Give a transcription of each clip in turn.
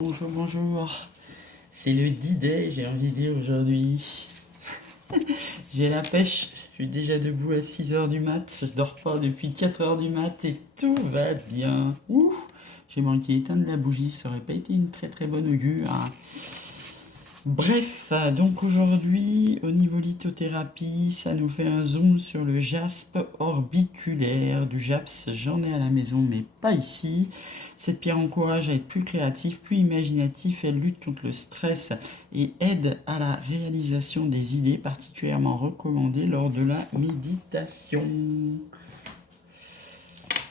Bonjour, bonjour. C'est le D-Day, j'ai envie de dire aujourd'hui. J'ai la pêche, je suis déjà debout à 6 h du mat, je dors pas depuis 4 h du mat et tout va bien. Ouh, j'ai manqué d'éteindre la bougie, ça aurait pas été une très très bonne augure, hein. Bref, donc aujourd'hui, au niveau lithothérapie, ça nous fait un zoom sur le jaspe orbiculaire. Du JAPS, j'en ai à la maison, mais pas ici. Cette pierre encourage à être plus créatif, plus imaginatif. Elle lutte contre le stress et aide à la réalisation des idées, particulièrement recommandées lors de la méditation.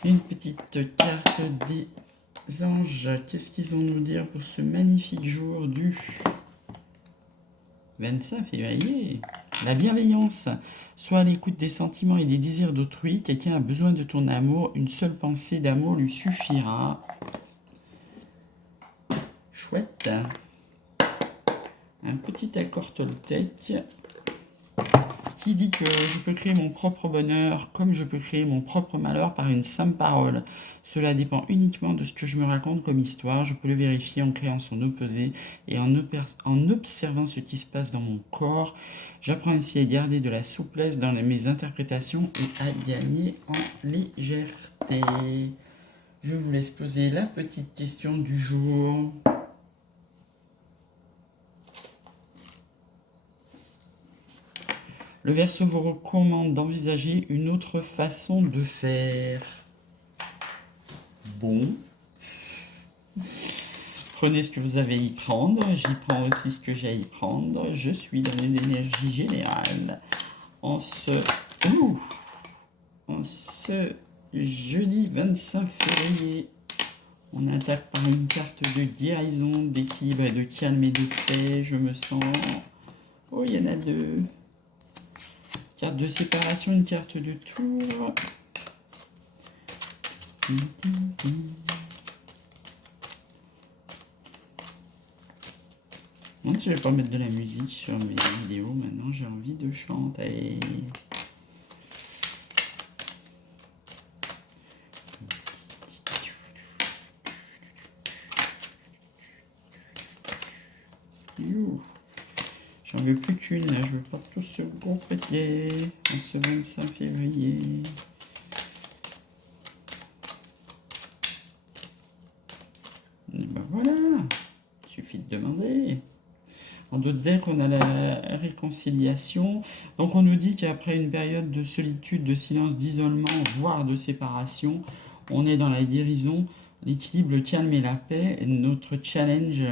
Une petite carte des anges. Qu'est-ce qu'ils ont à nous dire pour ce magnifique jour du 25 février, la bienveillance. Sois à l'écoute des sentiments et des désirs d'autrui. Quelqu'un a besoin de ton amour. Une seule pensée d'amour lui suffira. Chouette. Un petit accord Toltec qui dit que je peux créer mon propre bonheur comme je peux créer mon propre malheur par une simple parole. Cela dépend uniquement de ce que je me raconte comme histoire. Je peux le vérifier en créant son opposé et en observant ce qui se passe dans mon corps. J'apprends ainsi à garder de la souplesse dans mes interprétations et à gagner en légèreté. Je vous laisse poser la petite question du jour. Le Verseau vous recommande d'envisager une autre façon de faire. Bon. Prenez ce que vous avez à y prendre. J'y prends aussi ce que j'ai à y prendre. Je suis dans une énergie générale. En ce jeudi 25 février, on attaque par une carte de guérison, d'équilibre et de calme et de paix. Je me sens... Oh, il y en a deux. Carte de séparation, une carte de tour. Non, si je vais pas mettre de la musique sur mes vidéos, maintenant j'ai envie de chanter. J'en veux plus qu'une, je veux pas tout ce gros prêtier en ce 25 février. Et ben voilà, il suffit de demander. En d'autres decks, on a la réconciliation. Donc on nous dit qu'après une période de solitude, de silence, d'isolement, voire de séparation, on est dans la guérison, l'équilibre, le calme et la paix. Et notre challenge,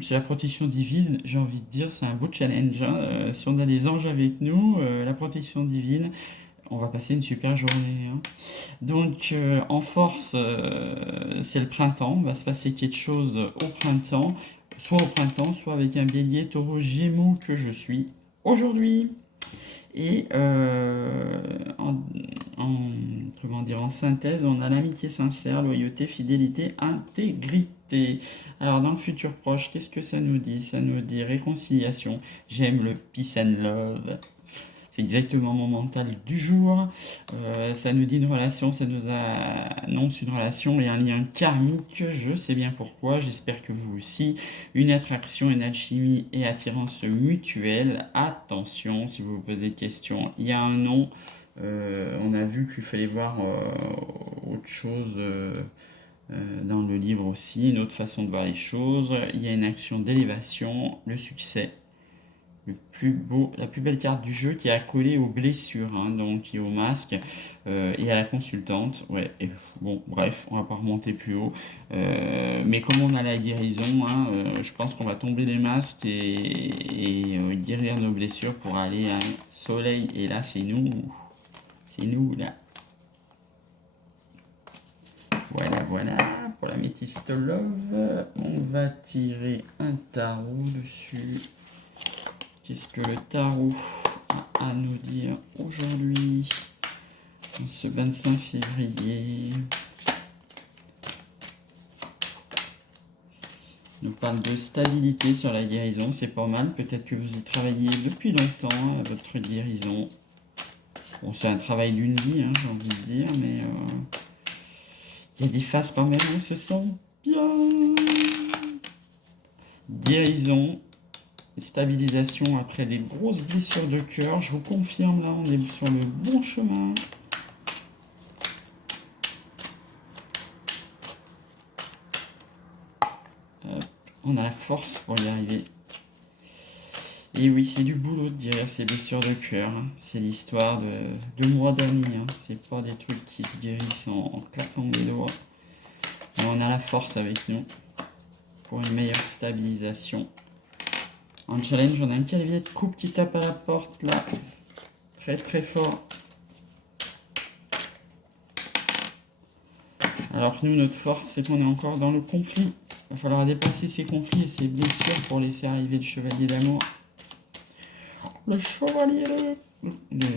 c'est la protection divine. J'ai envie de dire, c'est un beau challenge, hein. Si on a des anges avec nous, la protection divine, on va passer une super journée, hein. Donc en force, c'est le printemps. Va se passer quelque chose au printemps. Soit au printemps, soit avec un bélier, taureau, gémeaux que je suis aujourd'hui. Et en synthèse, on a l'amitié sincère, loyauté, fidélité, intégrité. Alors dans le futur proche, qu'est-ce que ça nous dit? Ça nous dit réconciliation. J'aime le peace and love. C'est exactement mon mental du jour. Ça nous dit une relation, ça nous annonce une relation et un lien karmique. Je sais bien pourquoi, j'espère que vous aussi. Une attraction, une alchimie et attirance mutuelle. Attention, si vous vous posez des questions, il y a un nom. On a vu qu'il fallait voir autre chose dans le livre aussi, une autre façon de voir les choses. Il y a une action d'élévation, le succès. La plus belle carte du jeu qui est accolée aux blessures, hein, donc et au masque et à la consultante. Ouais, et bon, bref, on va pas remonter plus haut. Mais comme on a la guérison, hein, je pense qu'on va tomber des masques et guérir nos blessures pour aller à un soleil. Et là, c'est nous. C'est nous, là. Voilà, voilà. Pour la métiste love, on va tirer un tarot dessus. Qu'est-ce que le tarot a à nous dire aujourd'hui, en ce 25 février? Il nous parle de stabilité sur la guérison, c'est pas mal. Peut-être que vous y travaillez depuis longtemps à votre guérison. Bon, c'est un travail d'une vie, hein, j'ai envie de dire, mais il y a des phases quand même, on se sent bien. Guérison et stabilisation après des grosses blessures de cœur. Je vous confirme, là, on est sur le bon chemin. Hop, on a la force pour y arriver. Et oui, c'est du boulot de guérir ces blessures de cœur. Hein. C'est l'histoire de mois d'années. Hein. C'est pas des trucs qui se guérissent en claquant des doigts. Mais on a la force avec nous pour une meilleure stabilisation. En challenge, on a un cavalier de coupe qui tape à la porte là. Très très fort. Alors que nous, notre force, c'est qu'on est encore dans le conflit. Il va falloir dépasser ces conflits et ces blessures pour laisser arriver le chevalier d'amour. Le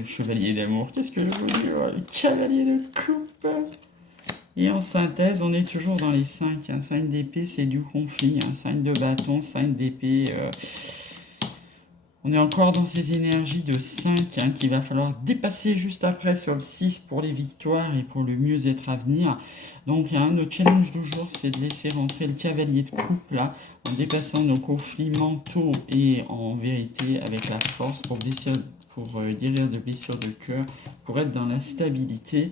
chevalier d'amour, qu'est-ce que je veux dire? Le cavalier de coupe. Et en synthèse, on est toujours dans les 5. Un 5 d'épée, c'est du conflit. Un 5 de bâton, 5 d'épée. On est encore dans ces énergies de 5 hein, qu'il va falloir dépasser juste après sur le 6 pour les victoires et pour le mieux-être à venir. Donc hein, notre challenge du jour, c'est de laisser rentrer le cavalier de coupe là, en dépassant nos conflits mentaux et en vérité avec la force pour guérir de blessures de cœur, pour être dans la stabilité.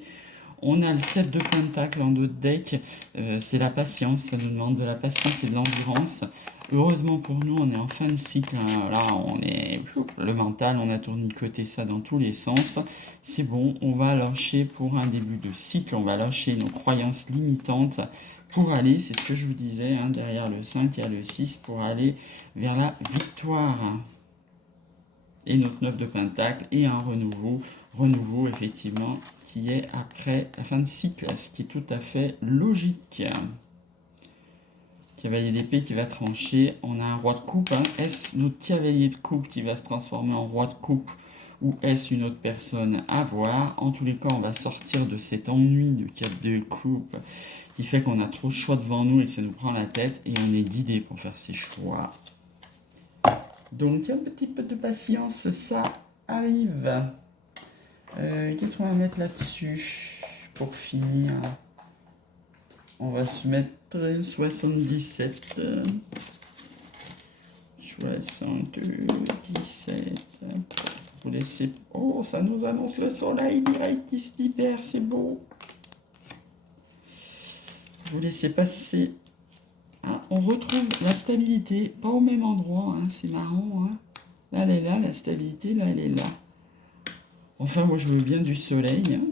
On a le 7 de pentacle en d'autres decks, c'est la patience, ça nous demande de la patience et de l'endurance. Heureusement pour nous, on est en fin de cycle, hein. Là on est le mental, on a tournicoté ça dans tous les sens. C'est bon, on va lâcher pour un début de cycle, on va lâcher nos croyances limitantes pour aller, c'est ce que je vous disais, hein, derrière le 5, il y a le 6 pour aller vers la victoire. Et notre 9 de pentacle et un renouveau effectivement qui est après la fin de cycle, ce qui est tout à fait logique. Cavalier d'épée qui va trancher, on a un roi de coupe, hein. Est-ce notre cavalier de coupe qui va se transformer en roi de coupe ou est-ce une autre personne à voir? En tous les cas, on va sortir de cet ennui de 4 de coupe qui fait qu'on a trop de choix devant nous et que ça nous prend la tête et on est guidé pour faire ces choix. Donc, un petit peu de patience, ça arrive. Qu'est-ce qu'on va mettre là-dessus pour finir? On va se mettre 77. 77. Vous laissez... Oh, ça nous annonce le soleil direct qui se libère, c'est beau. Vous laissez passer... Ah, on retrouve la stabilité, pas au même endroit, hein, c'est marrant. Hein. Là, elle est là, la stabilité, là, elle est là. Enfin, moi, je veux bien du soleil. Hein.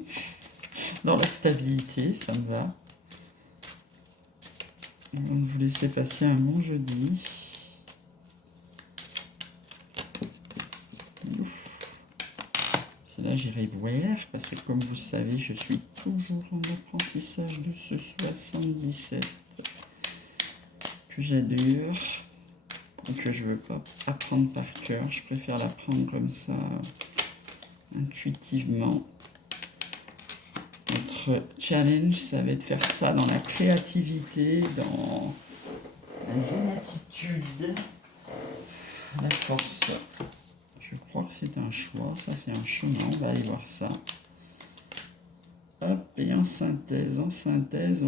Dans la stabilité, ça me va. On va vous laisser passer un bon jeudi. C'est là j'irai voir, parce que comme vous savez, je suis toujours en apprentissage de ce 77 que j'adore et que je ne veux pas apprendre par cœur. Je préfère l'apprendre comme ça, intuitivement. Notre challenge, ça va être de faire ça dans la créativité, dans la zénitude, la force. Je crois que c'est un choix, ça c'est un chemin, on va aller voir ça. Hop, et en synthèse, on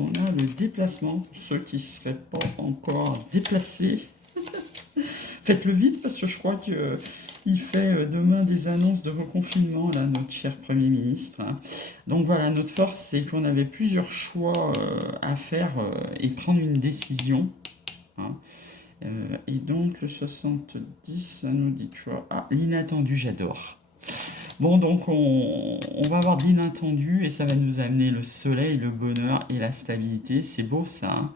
a le déplacement. Pour ceux qui ne seraient pas encore déplacés, faites-le vite parce que je crois qu'il fait demain des annonces de reconfinement, là, notre cher Premier ministre. Hein. Donc voilà, notre force, c'est qu'on avait plusieurs choix à faire et prendre une décision. Hein. Et donc le 70, ça nous dit quoi? Ah, l'inattendu, j'adore. Bon, donc on va avoir de l'inattendu et ça va nous amener le soleil, le bonheur et la stabilité. C'est beau ça. Hein.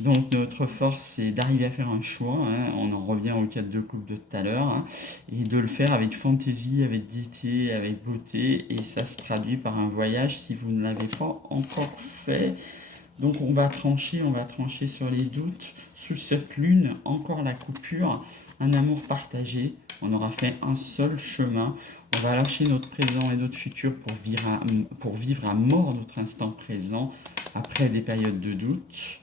Donc notre force, c'est d'arriver à faire un choix. Hein. On en revient au 4 de coupe de tout à l'heure. Hein. Et de le faire avec fantaisie, avec gaieté, avec beauté. Et ça se traduit par un voyage si vous ne l'avez pas encore fait. Donc on va trancher sur les doutes. Sous cette lune, encore la coupure, un amour partagé. On aura fait un seul chemin. On va lâcher notre présent et notre futur pour vivre à mort notre instant présent après des périodes de doute.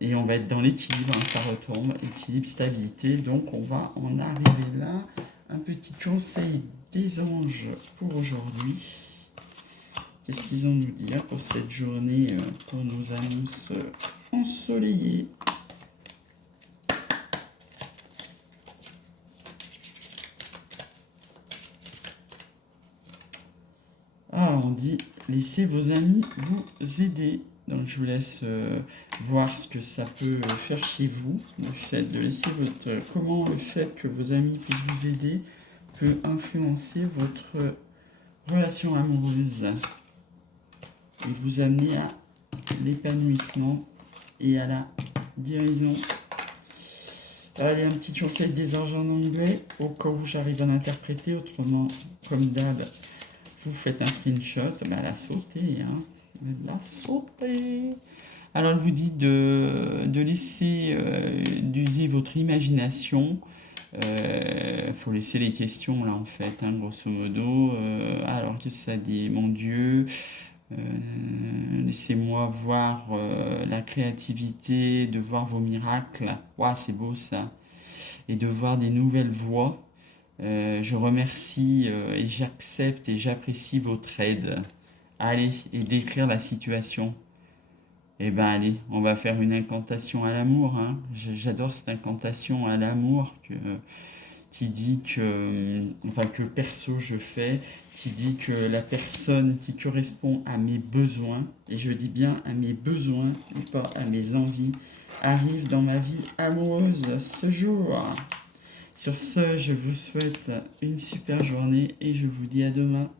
Et on va être dans l'équilibre, hein, ça retombe, équilibre, stabilité. Donc on va en arriver là. Un petit conseil des anges pour aujourd'hui. Qu'est-ce qu'ils ont à nous dire pour cette journée, pour nos annonces ensoleillées? Ah, on dit laissez vos amis vous aider. Donc je vous laisse voir ce que ça peut faire chez vous. Le fait de laisser comment le fait que vos amis puissent vous aider peut influencer votre relation amoureuse et vous amener à l'épanouissement et à la guérison. Allez, un petit conseil des argents en anglais, au cas où j'arrive à l'interpréter, autrement, comme d'hab, vous faites un screenshot, bah, la sauter, hein, la sauter. Alors, elle vous dit de laisser, d'user votre imagination. Faut laisser les questions là en fait, hein, grosso modo. Alors, qu'est-ce que ça dit? Mon Dieu, laissez-moi voir la créativité, de voir vos miracles. Waouh, c'est beau ça. Et de voir des nouvelles voies. Je remercie et j'accepte et j'apprécie votre aide. Allez, et décrire la situation. Eh ben allez, on va faire une incantation à l'amour, hein. J'adore cette incantation à l'amour qui dit enfin que perso je fais, qui dit que la personne qui correspond à mes besoins, et je dis bien à mes besoins et pas à mes envies, arrive dans ma vie amoureuse ce jour. Sur ce, je vous souhaite une super journée et je vous dis à demain.